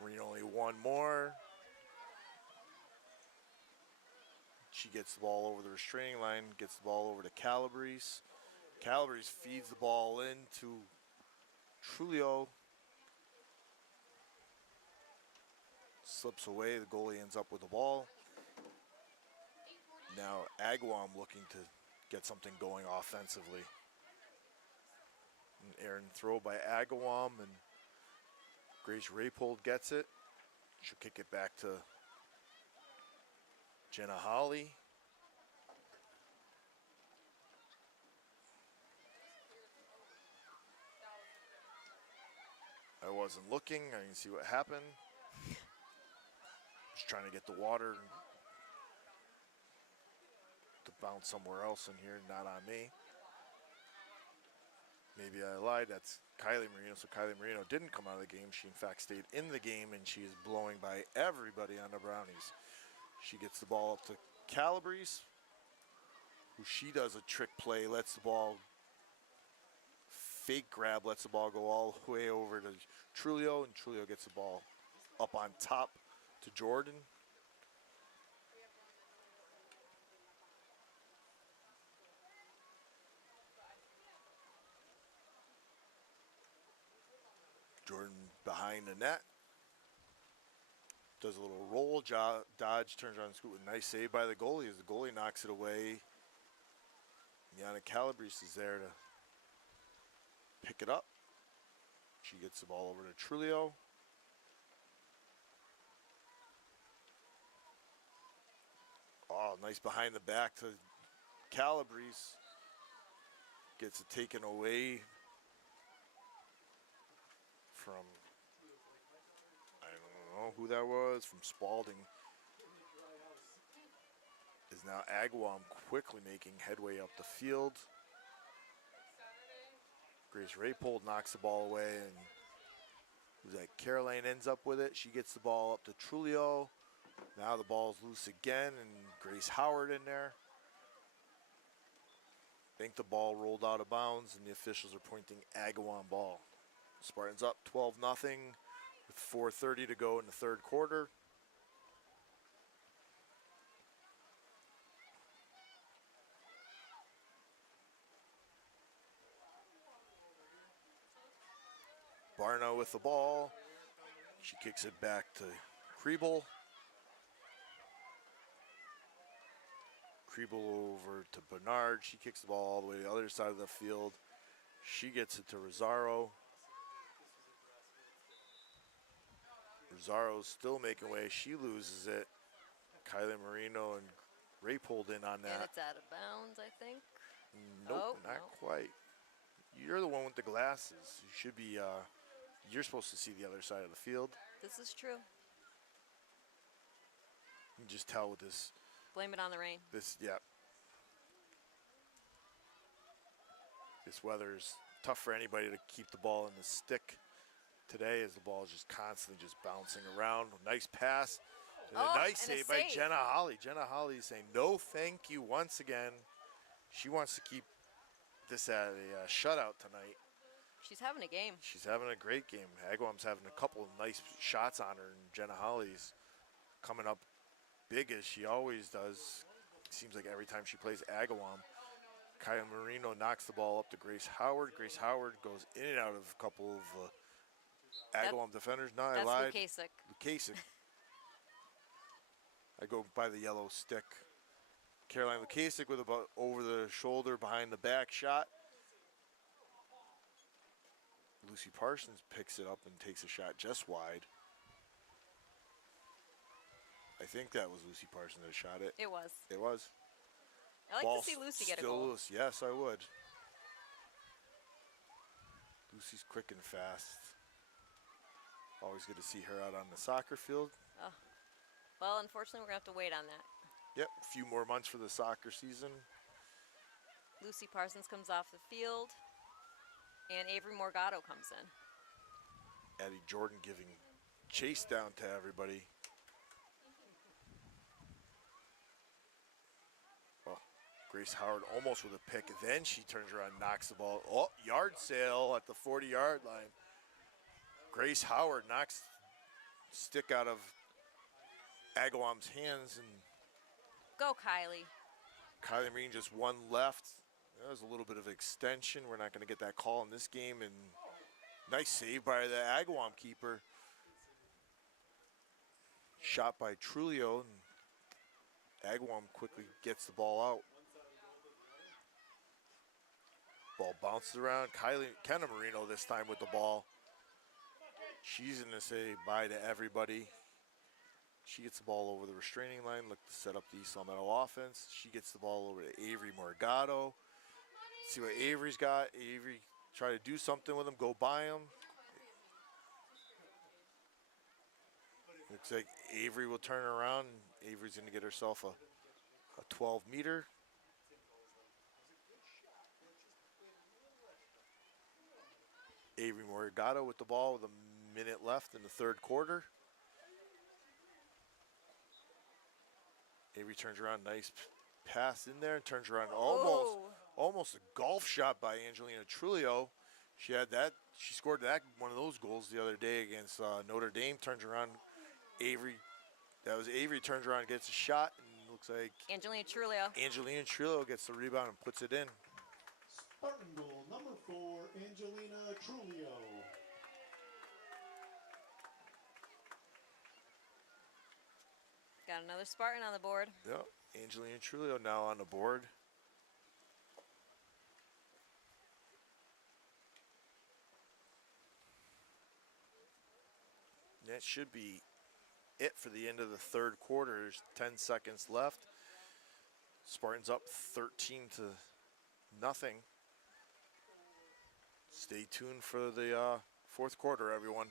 Marino only one more. She gets the ball over the restraining line, gets the ball over to Calabrese. Calabrese feeds the ball into Trulio. Slips away, the goalie ends up with the ball. Now Agawam looking to get something going offensively. An errant throw by Agawam, and Grace Rapold gets it. She'll kick it back to Jenna Holly. I wasn't looking, I didn't see what happened. Just trying to get the water to bounce somewhere else in here, not on me. Maybe I lied, that's Kylie Marino. So Kylie Marino didn't come out of the game. She in fact stayed in the game, and she is blowing by everybody on the Brownies. She gets the ball up to Calabrese, who she does a trick play, lets the ball fake grab, lets the ball go all the way over to Trulio, and Trulio gets the ball up on top to Jordan. Jordan behind the net. Does a little roll, dodge, turns around and scoop. A nice save by the goalie as the goalie knocks it away. Yana Calabrese is there to pick it up. She gets the ball over to Trulio. Oh, nice behind the back to Calabrese. Gets it taken away from, I don't know who that was, from Spalding. Is now Agawam quickly making headway up the field. Grace Rapold knocks the ball away, and who's that? Caroline ends up with it. She gets the ball up to Trulio. Now the ball's loose again, and Grace Howard in there. I think the ball rolled out of bounds, and the officials are pointing Agawam ball. Spartans up 12-0 with 4:30 to go in the third quarter. Barna with the ball. She kicks it back to Kriebel. Kriebel over to Bernard. She kicks the ball all the way to the other side of the field. She gets it to Rosario. Rosario's still making way. She loses it. Kylie Marino and Rapold in on that. And it's out of bounds, I think. Nope, Oh, not no. quite. You're the one with the glasses. You should be, you're supposed to see the other side of the field. This is true. You can just tell with this, Blame it on the rain. yeah. This weather's tough for anybody to keep the ball in the stick today, as the ball is just constantly just bouncing around. Nice pass. And a nice save by Jenna Holly. Jenna Holly is saying no thank you once again. She wants to keep this at a shutout tonight. She's having a game. She's having a great game. Agawam's having a couple of nice shots on her, and Jenna Holly's coming up big as she always does. Seems like every time she plays Agawam. Kyle Marino knocks the ball up to Grace Howard. Grace Howard goes in and out of a couple of Agawam defenders. No, I lied. That's Lukasik. I go by the yellow stick. Caroline Lukasik with about over the shoulder, behind the back shot. Lucy Parsons picks it up and takes a shot just wide. I think that was Lucy Parsons that shot it. It was. It was. I like Ball to see Lucy get a still goal. loose. Yes, I would. Lucy's quick and fast. Always good to see her out on the soccer field. Oh. Well, unfortunately, we're going to have to wait on that. Yep, a few more months for the soccer season. Lucy Parsons comes off the field, and Avery Morgado comes in. Addie Jordan giving chase down to everybody. Oh, Grace Howard almost with a pick. Then she turns around and knocks the ball. Oh, yard sale at the 40-yard line. Grace Howard knocks stick out of Agawam's hands, and Go, Kylie. Kylie Marine just one left. There was a little bit of extension. We're not going to get that call in this game, and nice save by the Agawam keeper. Shot by Trulio, and Agawam quickly gets the ball out. Ball bounces around. Kenna Marino this time with the ball. She's going to say bye to everybody. She gets the ball over the restraining line, look to set up the East Meadow offense. She gets the ball over to Avery Morgado. See what Avery's got. Avery try to do something with him, go by him. Looks like Avery will turn around. Avery's going to get herself a 12-meter. Avery Morgado with the ball with a minute left in the third quarter. Avery turns around, nice pass in there, and turns around almost a golf shot by Angelina Trulio. She scored one of those goals the other day against Notre Dame. Turns around, Avery turns around, gets a shot, and looks like Angelina Trulio gets the rebound and puts it in. Spartan goal number 4, Angelina Trulio. Got another Spartan on the board. Yep, Angelina Trulio now on the board. That should be it for the end of the third quarter. There's 10 seconds left. Spartans up 13-0. Stay tuned for the fourth quarter, everyone.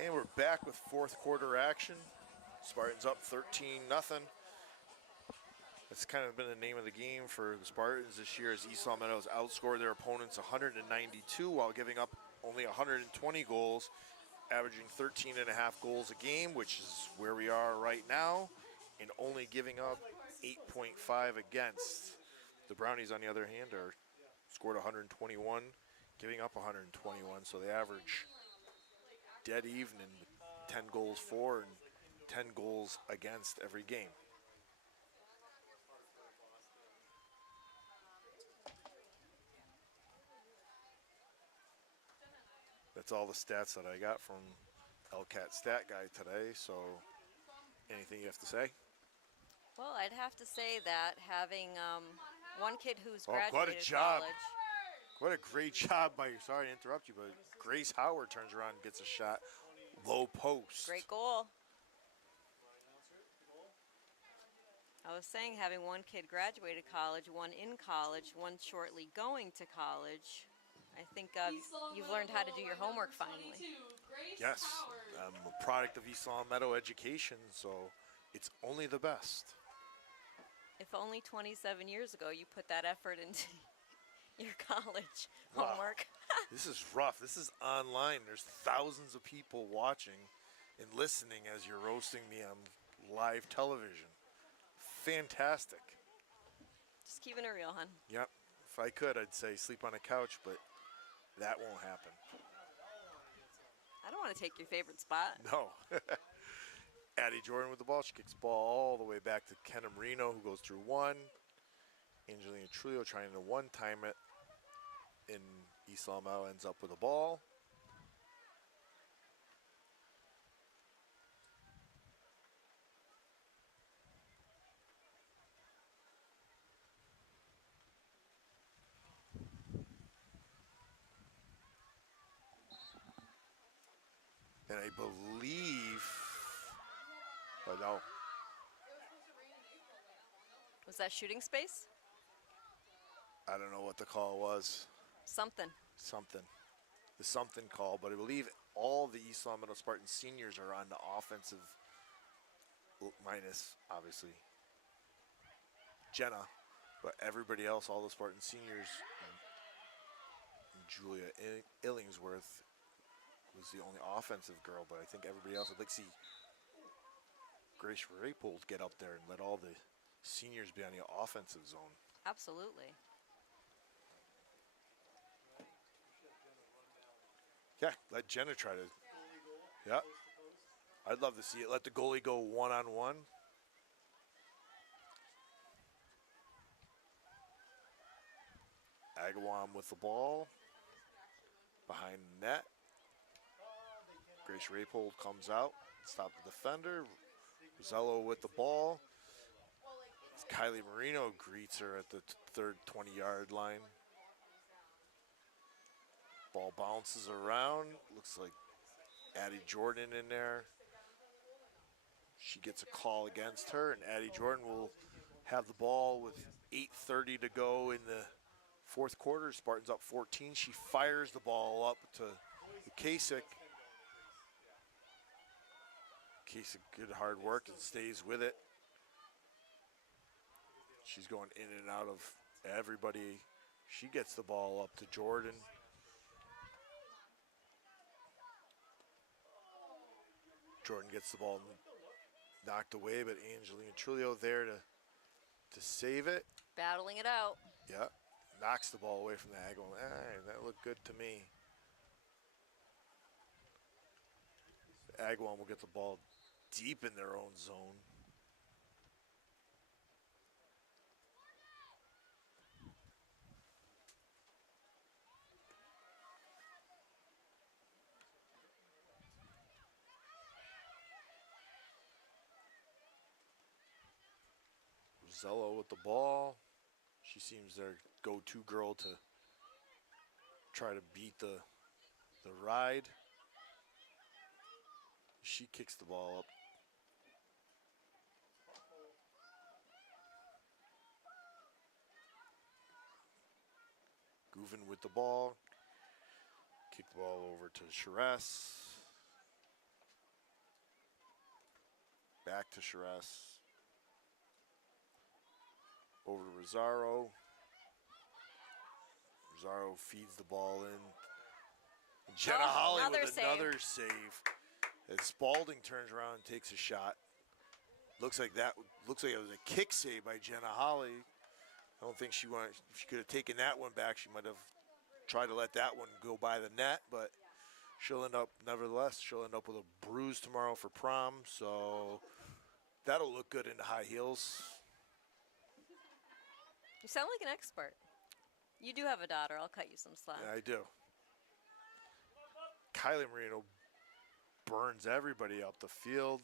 And we're back with fourth quarter action. Spartans up 13-0. That's kind of been the name of the game for the Spartans this year, as East Long Meadows outscored their opponents 192 while giving up only 120 goals. averaging 13 and a half goals a game, which is where we are right now, and only giving up 8.5 against. The Brownies, on the other hand, are scored 121, giving up 121, so they average dead even in 10 goals for and 10 goals against every game. That's all the stats that I got from LCAT Stat Guide today, so anything you have to say? Well, I'd have to say that having one kid who's Oh, what a graduated job. college. What a great job by, sorry to interrupt you, but Grace Howard turns around and gets a shot. Low post. Great goal. I was saying having one kid graduated college, one in college, one shortly going to college. I think you've learned how to do your homework finally. Yes, I'm a product of East Long Meadow education, so it's only the best. If only 27 years ago you put that effort into your college Wow. homework. This is rough. This is online. There's thousands of people watching and listening as you're roasting me on live television. Fantastic. Just keeping it real, hon. Yep. If I could, I'd say sleep on a couch, but that won't happen. I don't want to take your favorite spot. No. Addie Jordan with the ball. She kicks the ball all the way back to Kenna Marino, who goes through one. Angelina Trulio trying to one-time it. And East Long Meadow ends up with a ball. And I believe, but no, Was that shooting space? I don't know what the call was. Something. The something call, but I believe all the East Long Meadow Spartans seniors are on the offensive, minus, obviously, Jenna, but everybody else, all the Spartan seniors, and Julia Illingsworth was the only offensive girl, but I think everybody else, I'd like to see Grace Raypold get up there and let all the seniors be on the offensive zone. Absolutely. Yeah, let Jenna try to. Yeah. I'd love to see it. Let the goalie go one-on-one. Agawam with the ball. Behind the net. Grace Raypold comes out. Stop the defender. Rosello with the ball. Kylie Marino greets her at the third 20-yard line. Ball bounces around. Looks like Addie Jordan in there. She gets a call against her, and Addie Jordan will have the ball with 8:30 to go in the fourth quarter. Spartans up 14. She fires the ball up to Kasich. Kasich, good hard work, and stays with it. She's going in and out of everybody. She gets the ball up to Jordan. Jordan gets the ball knocked away, but Angelina Trulio there to save it. Battling it out. Yeah, knocks the ball away from the Agawam. That looked good to me. The Agawam will get the ball deep in their own zone. Rosello with the ball. She seems their go-to girl to try to beat the ride. She kicks the ball up. Gouvin with the ball. Kick the ball over to Charest. Back to Charest. Over to Rosario. Rosario feeds the ball in Jenna Oh, Holly another with save. another save. As Spalding turns around and takes a shot. Looks like it was a kick save by Jenna Holly. I don't think she could have taken that one back. She might have tried to let that one go by the net, but she'll end up with a bruise tomorrow for prom, so that'll look good into high heels. You sound like an expert. You do have a daughter. I'll cut you some slack. Yeah, I do. Kylie Marino burns everybody up the field.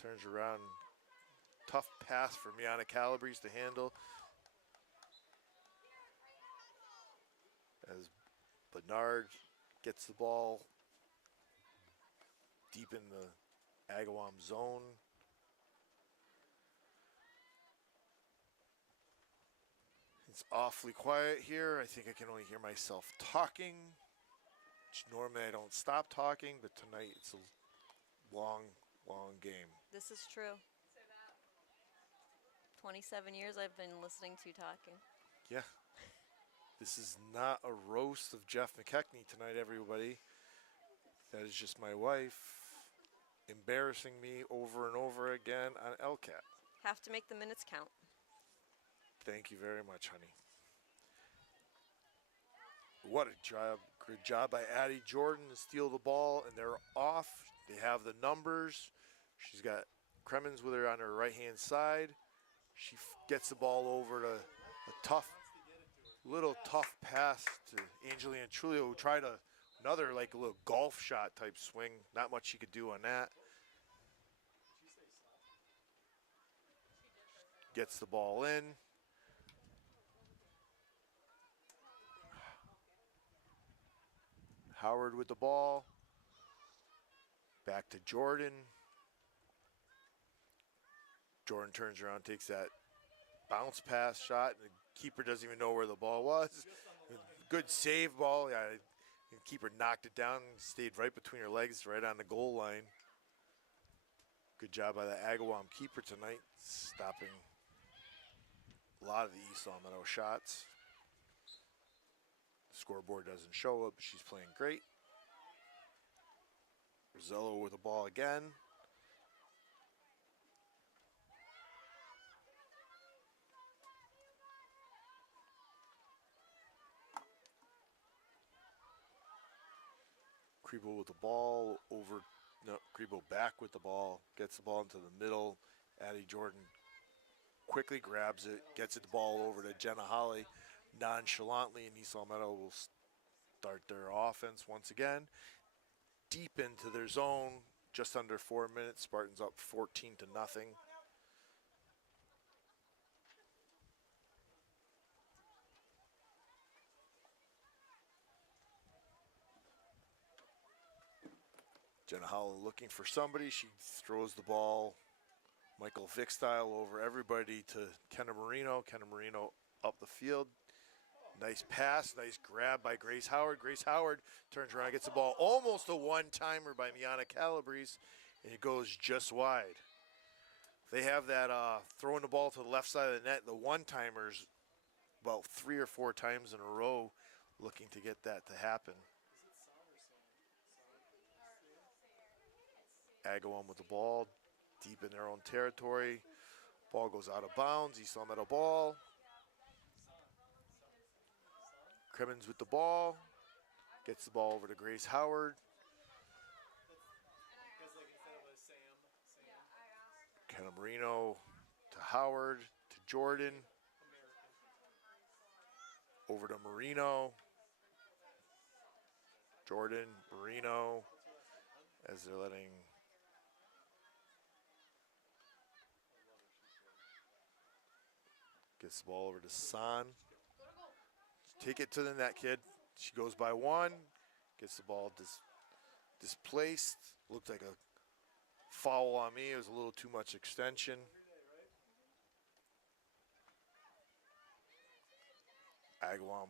Turns around. Tough pass for Miana Calabrese to handle. As Bernard gets the ball deep in the Agawam zone. It's awfully quiet here. I think I can only hear myself talking. Which normally I don't stop talking, but tonight it's a long, long game. This is true. 27 years I've been listening to you talking. Yeah. This is not a roast of Jeff McKechnie tonight, everybody. That is just my wife embarrassing me over and over again on LCAT. Have to make the minutes count. Thank you very much, honey. What a job. Good job by Addie Jordan to steal the ball, and they're off. They have the numbers. She's got Cremens with her on her right-hand side. She gets the ball over to a little tough pass to Angelina Trulio, who tried another like a little golf shot type swing. Not much she could do on that. Gets the ball in. Howard with the ball. Back to Jordan. Jordan turns around, takes that bounce pass shot, and the keeper doesn't even know where the ball was. Good save ball. Yeah, the keeper knocked it down, stayed right between her legs, right on the goal line. Good job by the Agawam keeper tonight, stopping a lot of the East Long Meadow shots. The scoreboard doesn't show it, but she's playing great. Rosello with the ball again. Kriebel with the ball Kriebel back with the ball, gets the ball into the middle. Addie Jordan quickly grabs it, gets the ball over to Jenna Holly nonchalantly, and East Long Meadow will start their offense once again. Deep into their zone, just under 4 minutes. Spartans up 14-0. Jenna Howell looking for somebody. She throws the ball Michael Vick style over everybody to Kenna Marino. Kenna Marino up the field. Nice pass, nice grab by Grace Howard. Grace Howard turns around, gets the ball. Almost a one-timer by Miana Calabrese, and it goes just wide. They have that throwing the ball to the left side of the net. The one-timers about 3 or 4 times in a row looking to get that to happen. Agawam with the ball, deep in their own territory. Ball goes out of bounds. East Long Meadow ball. Cremens with the ball. Gets the ball over to Grace Howard. Kenna Marino to Howard, to Jordan. Over to Marino. Jordan, Marino, as they're letting gets the ball over to San. Take it to the net, kid. She goes by one, gets the ball displaced. Looked like a foul on me. It was a little too much extension. Agawam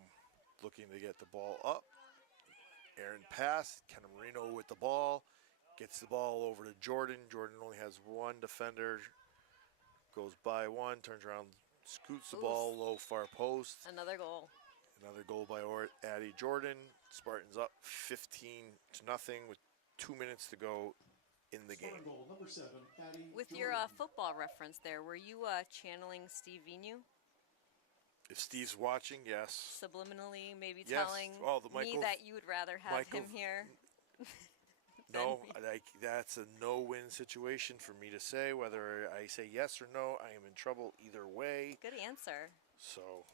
looking to get the ball up. Aaron pass. Kenna Marino with the ball. Gets the ball over to Jordan. Jordan only has one defender. Goes by one, turns around, scoots the ball low far post. Another goal. Another goal by Addie Jordan. Spartans up 15-0 with 2 minutes to go in the game. Spartan goal number 7, Addie With Jordan. your football reference there, were you channeling Steve Vinu? If Steve's watching, yes. Subliminally, maybe Yes. telling Oh, the me Michael- that you would rather have Michael- him here. No, than me. that's a no-win situation for me to say. Whether I say yes or no, I am in trouble either way. Good answer. So,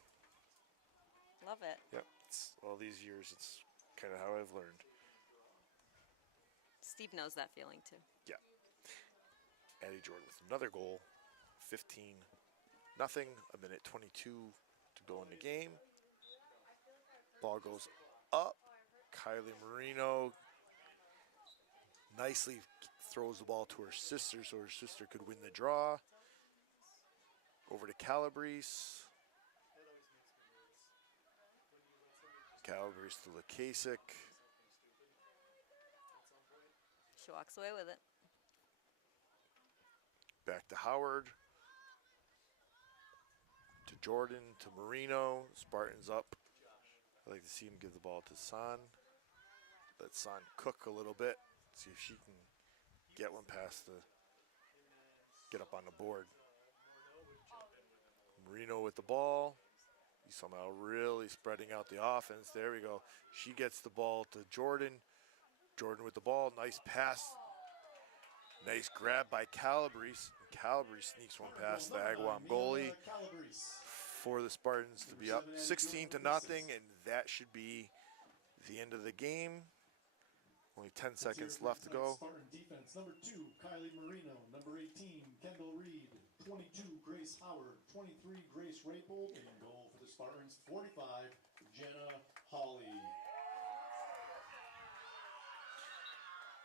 Love it. yep, it's, all these years, it's kind of how I've learned. Steve knows that feeling too. Yeah. Addie Jordan with another goal, 15-0, a minute 22 to go in the game. Ball goes up. Kylie Marino nicely throws the ball to her sister so her sister could win the draw. Over to Calabrese. Calabrese to Lakasic. She walks away with it. Back to Howard. To Jordan, to Marino. Spartans up. I like to see him give the ball to San. Let San cook a little bit. See if she can get one past the, get up on the board. Marino with the ball. He's somehow really spreading out the offense. There we go. She gets the ball to Jordan. Jordan with the ball. Nice pass. Nice grab by Calabrese. Calabrese sneaks one past the Agawam goalie for the Spartans to be up 16-0, and that should be the end of the game. Only 10 seconds left to go. Spartan defense, number 2, Kylie Marino. Number 18, Kendall Reed. 22, Grace Howard. 23, Grace Rapold. And in goal for the Spartans, 45, Jenna Hawley.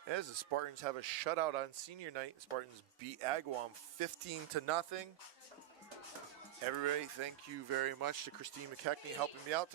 As the Spartans have a shutout on senior night, the Spartans beat Agawam 15-0. Everybody, thank you very much to Christine McKechnie helping me out tonight.